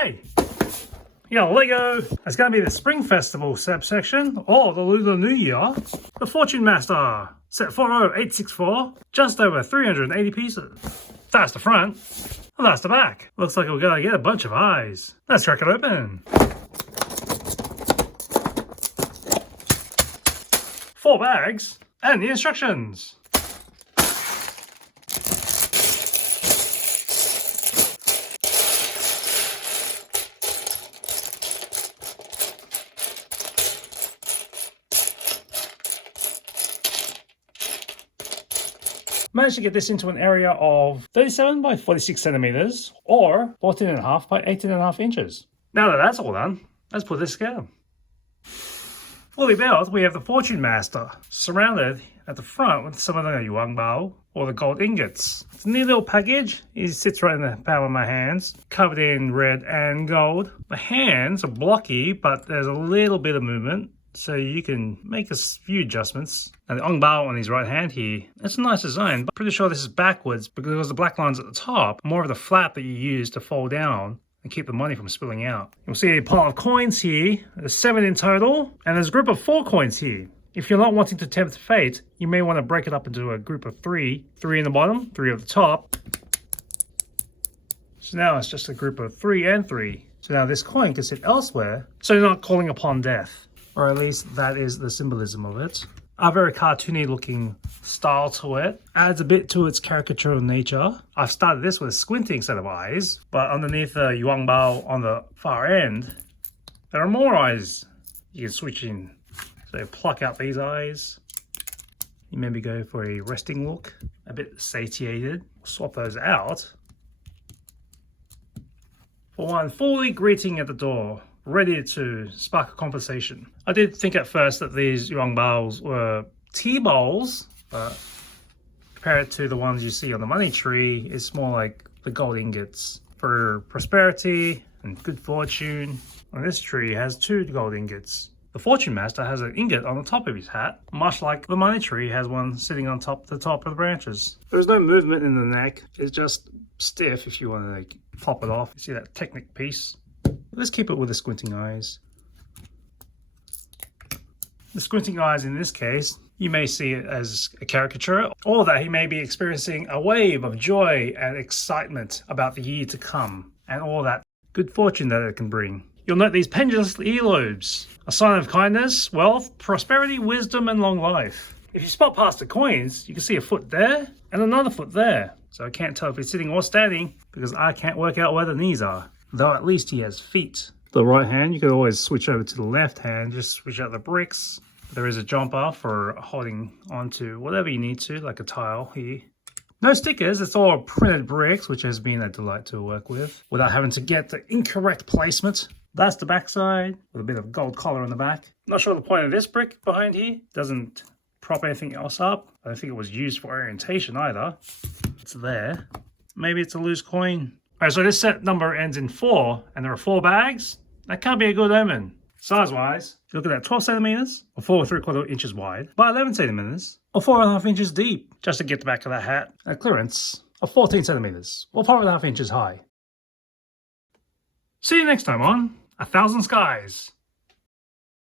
Hey! Yeah, Lego! It's going to be the Spring Festival section, or the Lunar New Year. The Fortune Master, set 40864, just over 380 pieces. That's the front, and that's the back. Looks like we're going to get a bunch of eyes. Let's crack it open. 4 bags, and the instructions. Managed to get this into an area of 37 by 46 centimeters or 14.5 by 18.5 inches. Now that that's all done, let's put this together. Fully built, we have the Fortune Master, surrounded at the front with some of the yuanbao, or the gold ingots. It's a neat little package. It sits right in the palm of my hands, covered in red and gold. The hands are blocky, but there's a little bit of movement, so you can make a few adjustments. And the yuanbao on his right hand here, it's a nice design, but pretty sure this is backwards because the black lines at the top, more of the flap that you use to fold down and keep the money from spilling out. You'll see a pile of coins here. There's 7 in total, and there's a group of 4 coins here. If you're not wanting to tempt fate, you may want to break it up into a group of 3. 3 in the bottom, 3 at the top. So now it's just a group of 3 and 3. So now this coin can sit elsewhere, so you're not calling upon death. Or at least that is the symbolism of it. A very cartoony looking style to it. Adds a bit to its caricatural nature. I've started this with a squinting set of eyes, but underneath the yuanbao on the far end, there are more eyes you can switch in. So you pluck out these eyes. You maybe go for a resting look, a bit satiated. Swap those out for one fully greeting at the door, ready to spark a conversation. I did think at first that these yuanbaos were tea bowls, but compared to the ones you see on the money tree, it's more like the gold ingots for prosperity and good fortune. And this tree has 2 gold ingots. The Fortune Master has an ingot on the top of his hat, much like the money tree has one sitting on the top of the branches. There's no movement in the neck. It's just stiff if you want to like pop it off. You see that Technic piece? Let's keep it with the squinting eyes. The squinting eyes in this case, you may see it as a caricature, or that he may be experiencing a wave of joy and excitement about the year to come, and all that good fortune that it can bring. You'll note these pendulous earlobes, a sign of kindness, wealth, prosperity, wisdom, and long life. If you spot past the coins, you can see a foot there and another foot there. So I can't tell if he's sitting or standing because I can't work out where the knees are. Though at least he has feet. The right hand, you can always switch over to the left hand, just switch out the bricks. There is a jumper for holding onto whatever you need to, like a tile here. No stickers, it's all printed bricks, which has been a delight to work with, without having to get the incorrect placement. That's the back side, with a bit of gold collar on the back. Not sure the point of this brick behind here. Doesn't prop anything else up. I don't think it was used for orientation either. It's there. Maybe it's a loose coin. Alright, so this set number ends in 4, and there are 4 bags. That can't be a good omen. Size-wise, if you look at that, 12 centimeters, or 4.75 inches wide, by 11 centimeters, or 4.5 inches deep, just to get the back of that hat. A clearance of 14 centimeters, or 5.5 inches high. See you next time on 1,000 Skies.